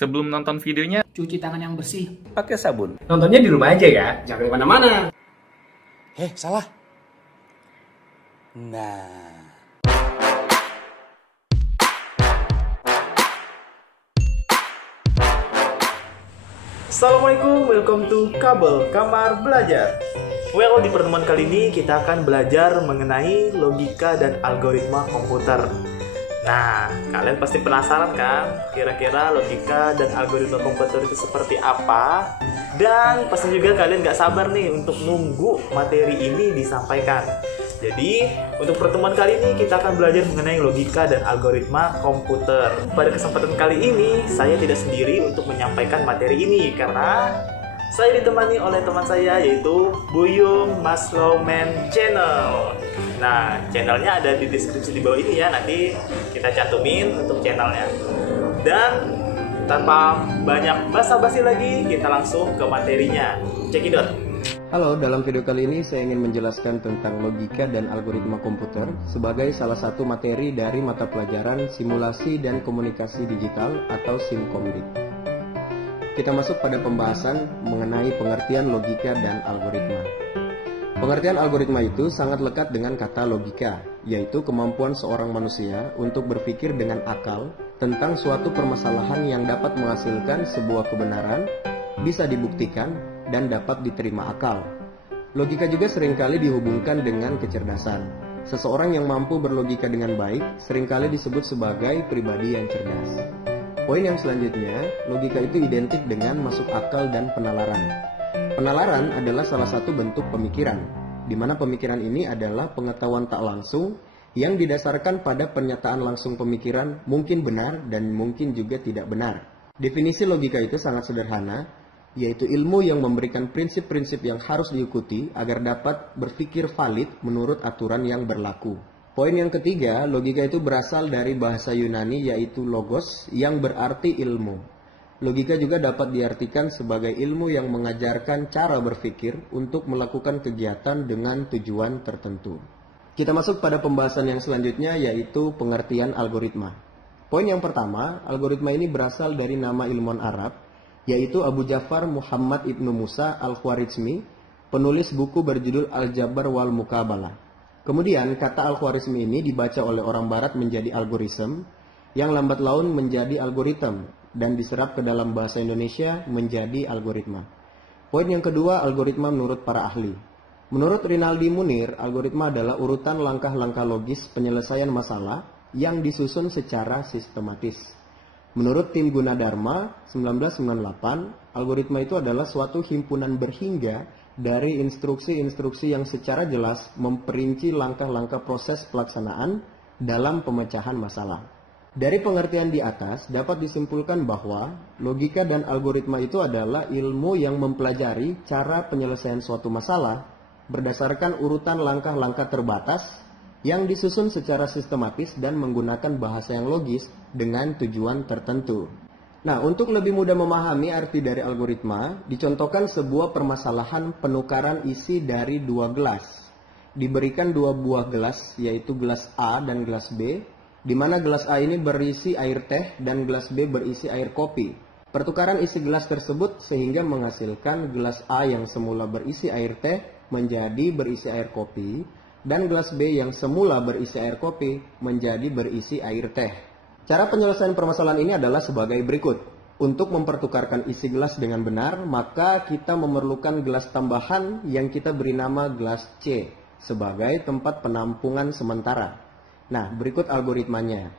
Sebelum nonton videonya, Cuci tangan yang bersih. Pakai sabun. Nontonnya di rumah aja ya, jangan kemana-mana. Salah. Nah. Assalamualaikum, welcome to Kabel Kamar Belajar. Well, di pertemuan kali ini kita akan belajar mengenai logika dan algoritma komputer. Nah, kalian pasti penasaran kan? Kira-kira logika dan algoritma komputer itu seperti apa? Dan pasti juga kalian gak sabar nih untuk nunggu materi ini disampaikan. Jadi, untuk pertemuan kali ini kita akan belajar mengenai logika dan algoritma komputer. Pada kesempatan kali ini, saya tidak sendiri untuk menyampaikan materi ini karena saya ditemani oleh teman saya yaitu Buyung Maslowman Channel. Nah, channelnya ada di deskripsi di bawah ini ya, nanti kita cantumin untuk channelnya. Dan tanpa banyak basa-basi lagi, kita langsung ke materinya. Cekidot. Halo, dalam video kali ini saya ingin menjelaskan tentang logika dan algoritma komputer sebagai salah satu materi dari mata pelajaran Simulasi dan Komunikasi Digital atau SimKomDik. Kita masuk pada pembahasan mengenai pengertian logika dan algoritma. Pengertian algoritma itu sangat lekat dengan kata logika, yaitu kemampuan seorang manusia untuk berpikir dengan akal tentang suatu permasalahan yang dapat menghasilkan sebuah kebenaran, bisa dibuktikan, dan dapat diterima akal. Logika juga seringkali dihubungkan dengan kecerdasan. Seseorang yang mampu berlogika dengan baik seringkali disebut sebagai pribadi yang cerdas. Poin yang selanjutnya, logika itu identik dengan masuk akal dan penalaran. Penalaran adalah salah satu bentuk pemikiran, di mana pemikiran ini adalah pengetahuan tak langsung yang didasarkan pada pernyataan langsung pemikiran mungkin benar dan mungkin juga tidak benar. Definisi logika itu sangat sederhana, yaitu ilmu yang memberikan prinsip-prinsip yang harus diikuti agar dapat berpikir valid menurut aturan yang berlaku. Poin yang ketiga, logika itu berasal dari bahasa Yunani yaitu logos yang berarti ilmu. Logika juga dapat diartikan sebagai ilmu yang mengajarkan cara berpikir untuk melakukan kegiatan dengan tujuan tertentu. Kita masuk pada pembahasan yang selanjutnya yaitu pengertian algoritma. Poin yang pertama, algoritma ini berasal dari nama ilmuwan Arab, yaitu Abu Ja'far Muhammad Ibnu Musa Al-Khwarizmi, penulis buku berjudul Al-Jabar wal Muqabalah. Kemudian kata Al-Khwarizmi ini dibaca oleh orang barat menjadi algoritm, yang lambat laun menjadi algoritm, dan diserap ke dalam bahasa Indonesia menjadi algoritma. Poin yang kedua, algoritma menurut para ahli. Menurut Rinaldi Munir, algoritma adalah urutan langkah-langkah logis penyelesaian masalah yang disusun secara sistematis. Menurut tim Gunadarma 1998, algoritma itu adalah suatu himpunan berhingga dari instruksi-instruksi yang secara jelas memperinci langkah-langkah proses pelaksanaan dalam pemecahan masalah. Dari pengertian di atas dapat disimpulkan bahwa logika dan algoritma itu adalah ilmu yang mempelajari cara penyelesaian suatu masalah berdasarkan urutan langkah-langkah terbatas yang disusun secara sistematis dan menggunakan bahasa yang logis dengan tujuan tertentu. Nah, untuk lebih mudah memahami arti dari algoritma, dicontohkan sebuah permasalahan penukaran isi dari dua gelas. Diberikan dua buah gelas, yaitu gelas A dan gelas B, di mana gelas A ini berisi air teh dan gelas B berisi air kopi. Pertukaran isi gelas tersebut sehingga menghasilkan gelas A yang semula berisi air teh menjadi berisi air kopi, dan gelas B yang semula berisi air kopi menjadi berisi air teh. Cara penyelesaian permasalahan ini adalah sebagai berikut. Untuk mempertukarkan isi gelas dengan benar, maka kita memerlukan gelas tambahan yang kita beri nama gelas C sebagai tempat penampungan sementara. Nah, berikut algoritmanya.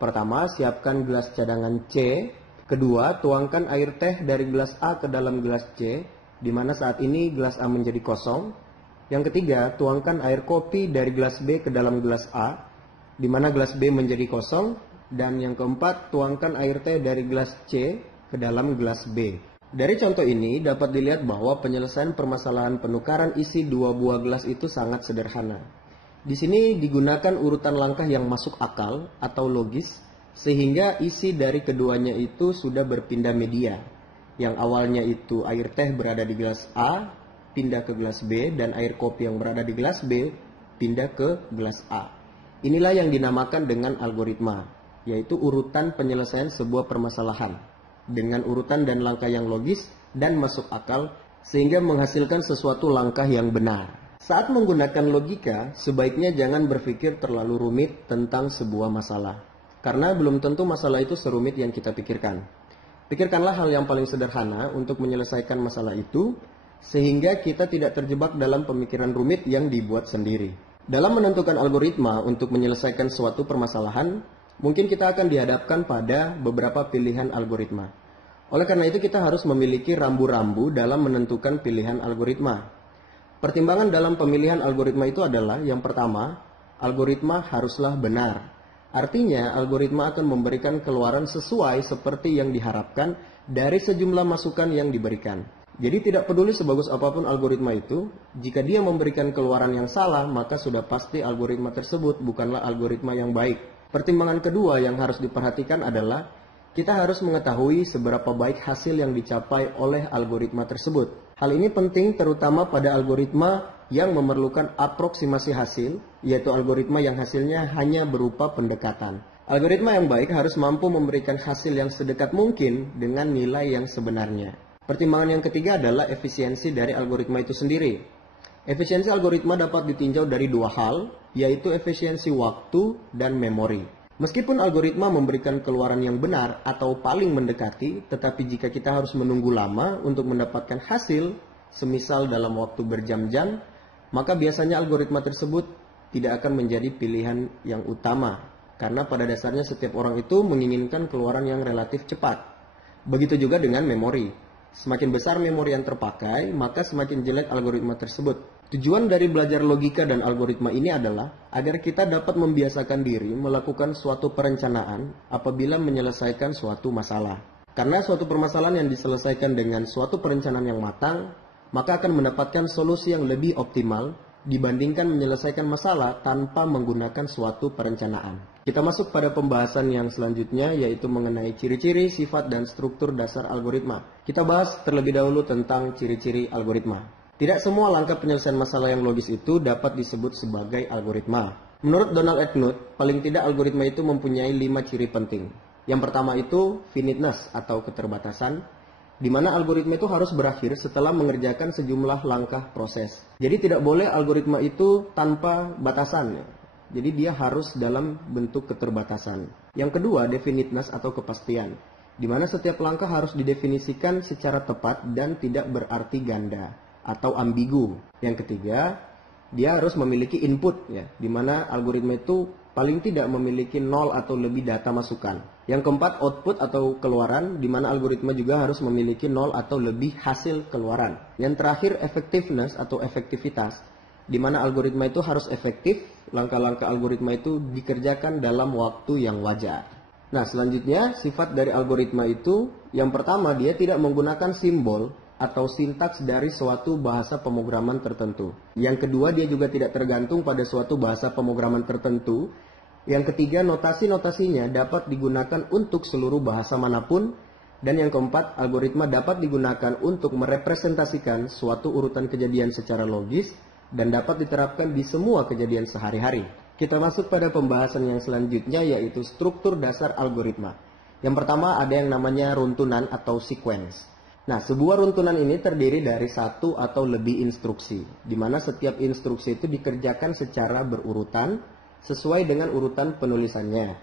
Pertama, siapkan gelas cadangan C. Kedua, tuangkan air teh dari gelas A ke dalam gelas C, di mana saat ini gelas A menjadi kosong. Yang ketiga, tuangkan air kopi dari gelas B ke dalam gelas A, di mana gelas B menjadi kosong. Dan yang keempat, tuangkan air teh dari gelas C ke dalam gelas B. Dari contoh ini dapat dilihat bahwa penyelesaian permasalahan penukaran isi dua buah gelas itu sangat sederhana. Di sini digunakan urutan langkah yang masuk akal atau logis, sehingga isi dari keduanya itu sudah berpindah media. Yang awalnya itu air teh berada di gelas A, pindah ke gelas B, dan air kopi yang berada di gelas B pindah ke gelas A. Inilah yang dinamakan dengan algoritma, yaitu urutan penyelesaian sebuah permasalahan. dengan urutan dan langkah yang logis dan masuk akal sehingga menghasilkan sesuatu langkah yang benar. Saat menggunakan logika, sebaiknya jangan berpikir terlalu rumit tentang sebuah masalah. Karena belum tentu masalah itu serumit yang kita pikirkan. Pikirkanlah hal yang paling sederhana untuk menyelesaikan masalah itu, sehingga kita tidak terjebak dalam pemikiran rumit yang dibuat sendiri. Dalam menentukan algoritma untuk menyelesaikan suatu permasalahan, mungkin kita akan dihadapkan pada beberapa pilihan algoritma. Oleh karena itu kita harus memiliki rambu-rambu dalam menentukan pilihan algoritma. Pertimbangan dalam pemilihan algoritma itu adalah yang pertama, algoritma haruslah benar. Artinya algoritma akan memberikan keluaran sesuai seperti yang diharapkan dari sejumlah masukan yang diberikan. Jadi tidak peduli sebagus apapun algoritma itu, jika dia memberikan keluaran yang salah, maka sudah pasti algoritma tersebut bukanlah algoritma yang baik. Pertimbangan kedua yang harus diperhatikan adalah kita harus mengetahui seberapa baik hasil yang dicapai oleh algoritma tersebut. Hal ini penting terutama pada algoritma yang memerlukan aproksimasi hasil, yaitu algoritma yang hasilnya hanya berupa pendekatan. Algoritma yang baik harus mampu memberikan hasil yang sedekat mungkin dengan nilai yang sebenarnya. Pertimbangan yang ketiga adalah efisiensi dari algoritma itu sendiri. Efisiensi algoritma dapat ditinjau dari dua hal, yaitu efisiensi waktu dan memori. Meskipun algoritma memberikan keluaran yang benar atau paling mendekati, tetapi jika kita harus menunggu lama untuk mendapatkan hasil, semisal dalam waktu berjam-jam, maka biasanya algoritma tersebut tidak akan menjadi pilihan yang utama. Karena pada dasarnya setiap orang itu menginginkan keluaran yang relatif cepat. Begitu juga dengan memori. Semakin besar memori yang terpakai, maka semakin jelek algoritma tersebut. Tujuan dari belajar logika dan algoritma ini adalah agar kita dapat membiasakan diri melakukan suatu perencanaan apabila menyelesaikan suatu masalah. Karena suatu permasalahan yang diselesaikan dengan suatu perencanaan yang matang, maka akan mendapatkan solusi yang lebih optimal dibandingkan menyelesaikan masalah tanpa menggunakan suatu perencanaan. Kita masuk pada pembahasan yang selanjutnya, yaitu mengenai ciri-ciri, sifat, dan struktur dasar algoritma. Kita bahas terlebih dahulu tentang ciri-ciri algoritma. Tidak semua langkah penyelesaian masalah yang logis itu dapat disebut sebagai algoritma. Menurut Donald Knuth, paling tidak algoritma itu mempunyai 5 ciri penting. Yang pertama itu finiteness atau keterbatasan, di mana algoritma itu harus berakhir setelah mengerjakan sejumlah langkah proses. Jadi tidak boleh algoritma itu tanpa batasan. Jadi dia harus dalam bentuk keterbatasan. Yang kedua, definiteness atau kepastian, di mana setiap langkah harus didefinisikan secara tepat dan tidak berarti ganda atau ambigu. Yang ketiga, dia harus memiliki input, ya, di mana algoritma itu paling tidak memiliki 0 atau lebih data masukan. Yang keempat, output atau keluaran, di mana algoritma juga harus memiliki 0 atau lebih hasil keluaran. Yang terakhir, effectiveness atau efektivitas, di mana algoritma itu harus efektif, langkah-langkah algoritma itu dikerjakan dalam waktu yang wajar. Nah, selanjutnya sifat dari algoritma itu, yang pertama dia tidak menggunakan simbol atau sintaks dari suatu bahasa pemrograman tertentu. Yang kedua, dia juga tidak tergantung pada suatu bahasa pemrograman tertentu. Yang ketiga, notasi-notasinya dapat digunakan untuk seluruh bahasa manapun. Dan yang keempat, algoritma dapat digunakan untuk merepresentasikan suatu urutan kejadian secara logis dan dapat diterapkan di semua kejadian sehari-hari. Kita masuk pada pembahasan yang selanjutnya, yaitu struktur dasar algoritma. Yang pertama ada yang namanya runtunan atau sequence. Nah, sebuah runtunan ini terdiri dari satu atau lebih instruksi, di mana setiap instruksi itu dikerjakan secara berurutan sesuai dengan urutan penulisannya.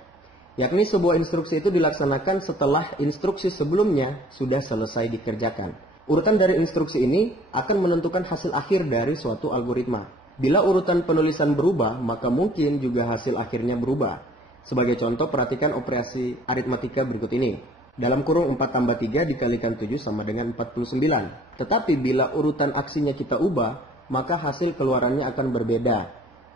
Yakni sebuah instruksi itu dilaksanakan setelah instruksi sebelumnya sudah selesai dikerjakan. Urutan dari instruksi ini akan menentukan hasil akhir dari suatu algoritma. Bila urutan penulisan berubah, maka mungkin juga hasil akhirnya berubah. Sebagai contoh, perhatikan operasi aritmatika berikut ini. Dalam kurung 4 tambah 3 dikalikan 7 sama dengan 49. Tetapi bila urutan aksinya kita ubah, maka hasil keluarannya akan berbeda.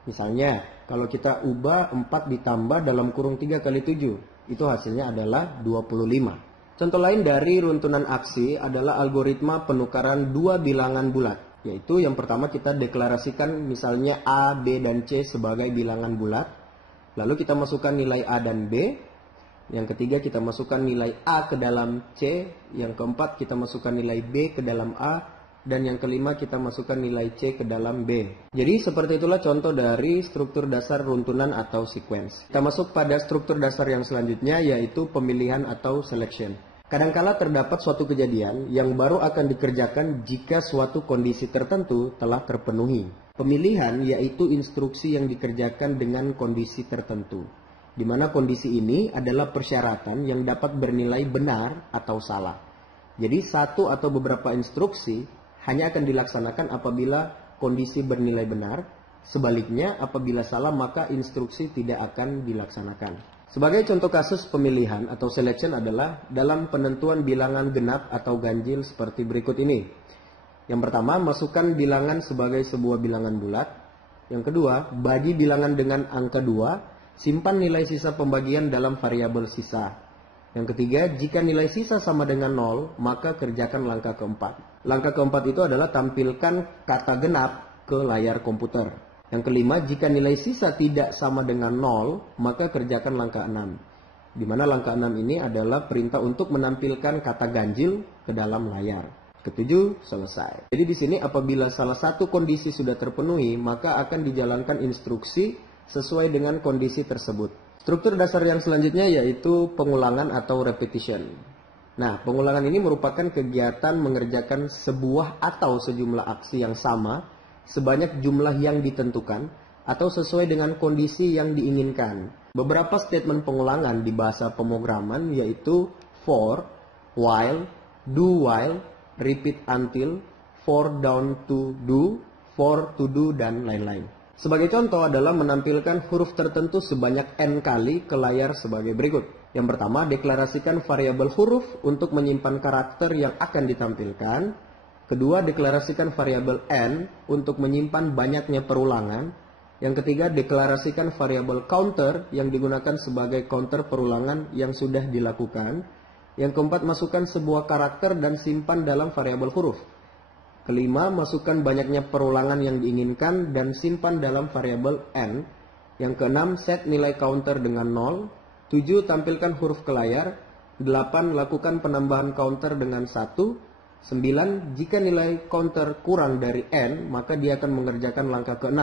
Misalnya, kalau kita ubah 4 ditambah dalam kurung 3 kali 7, itu hasilnya adalah 25. Contoh lain dari runtunan aksi adalah algoritma penukaran dua bilangan bulat. Yaitu yang pertama kita deklarasikan misalnya A, B, dan C sebagai bilangan bulat. Lalu kita masukkan nilai A dan B. Yang ketiga kita masukkan nilai A ke dalam C. Yang keempat kita masukkan nilai B ke dalam A. Dan yang kelima kita masukkan nilai C ke dalam B. Jadi seperti itulah contoh dari struktur dasar runtunan atau sequence. Kita masuk pada struktur dasar yang selanjutnya, yaitu pemilihan atau selection. Kadangkala terdapat suatu kejadian yang baru akan dikerjakan jika suatu kondisi tertentu telah terpenuhi. Pemilihan yaitu instruksi yang dikerjakan dengan kondisi tertentu, di mana kondisi ini adalah persyaratan yang dapat bernilai benar atau salah. Jadi satu atau beberapa instruksi hanya akan dilaksanakan apabila kondisi bernilai benar, sebaliknya apabila salah maka instruksi tidak akan dilaksanakan. Sebagai contoh kasus pemilihan atau selection adalah dalam penentuan bilangan genap atau ganjil seperti berikut ini. Yang pertama, masukkan bilangan sebagai sebuah bilangan bulat. Yang kedua, bagi bilangan dengan angka 2, simpan nilai sisa pembagian dalam variabel sisa. Yang ketiga, jika nilai sisa sama dengan 0, maka kerjakan langkah keempat. Langkah keempat itu adalah tampilkan kata genap ke layar komputer. Yang kelima, jika nilai sisa tidak sama dengan 0, maka kerjakan langkah 6. Di mana langkah 6 ini adalah perintah untuk menampilkan kata ganjil ke dalam layar. Ketujuh, selesai. Jadi di sini apabila salah satu kondisi sudah terpenuhi, maka akan dijalankan instruksi sesuai dengan kondisi tersebut. Struktur dasar yang selanjutnya yaitu pengulangan atau repetition. Nah, pengulangan ini merupakan kegiatan mengerjakan sebuah atau sejumlah aksi yang sama sebanyak jumlah yang ditentukan atau sesuai dengan kondisi yang diinginkan. Beberapa statement pengulangan di bahasa pemrograman yaitu for, while, do while, repeat until, for down to do, for to do, dan lain-lain. Sebagai contoh adalah menampilkan huruf tertentu sebanyak n kali ke layar sebagai berikut. Yang pertama, deklarasikan variabel huruf untuk menyimpan karakter yang akan ditampilkan. Kedua, deklarasikan variabel n untuk menyimpan banyaknya perulangan. Yang ketiga, deklarasikan variabel counter yang digunakan sebagai counter perulangan yang sudah dilakukan. Yang keempat, masukkan sebuah karakter dan simpan dalam variabel huruf. Kelima, masukkan banyaknya perulangan yang diinginkan dan simpan dalam variabel n. Yang keenam, set nilai counter dengan 0. 7, tampilkan huruf ke layar. 8, lakukan penambahan counter dengan 1. 9. Jika nilai counter kurang dari n, maka dia akan mengerjakan langkah ke-6,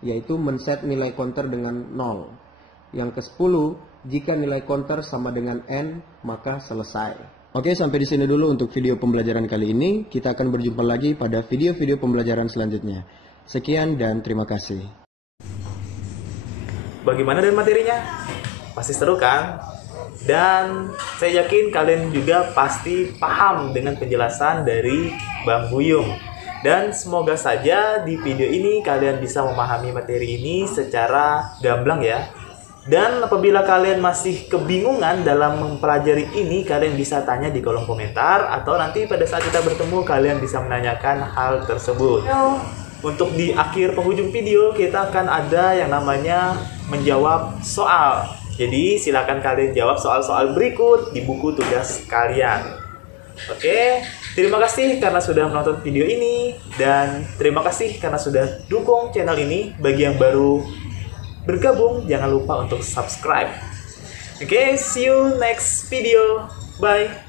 yaitu men-set nilai counter dengan 0. Yang ke-10, jika nilai counter sama dengan n, maka selesai. Oke, sampai di sini dulu untuk video pembelajaran kali ini. Kita akan berjumpa lagi pada video-video pembelajaran selanjutnya. Sekian dan terima kasih. Bagaimana dengan materinya? Pasti seru kan? Dan saya yakin kalian juga pasti paham dengan penjelasan dari Bang Buyung. Dan semoga saja di video ini kalian bisa memahami materi ini secara gamblang ya. Dan apabila kalian masih kebingungan dalam mempelajari ini, kalian bisa tanya di kolom komentar. Atau nanti pada saat kita bertemu, kalian bisa menanyakan hal tersebut. Untuk di akhir penghujung video, kita akan ada yang namanya menjawab soal. Jadi silakan kalian jawab soal-soal berikut di buku tugas kalian. Oke, terima kasih karena sudah menonton video ini. Dan terima kasih karena sudah dukung channel ini. Bagi yang baru bergabung, jangan lupa untuk subscribe. Oke, see you next video. Bye.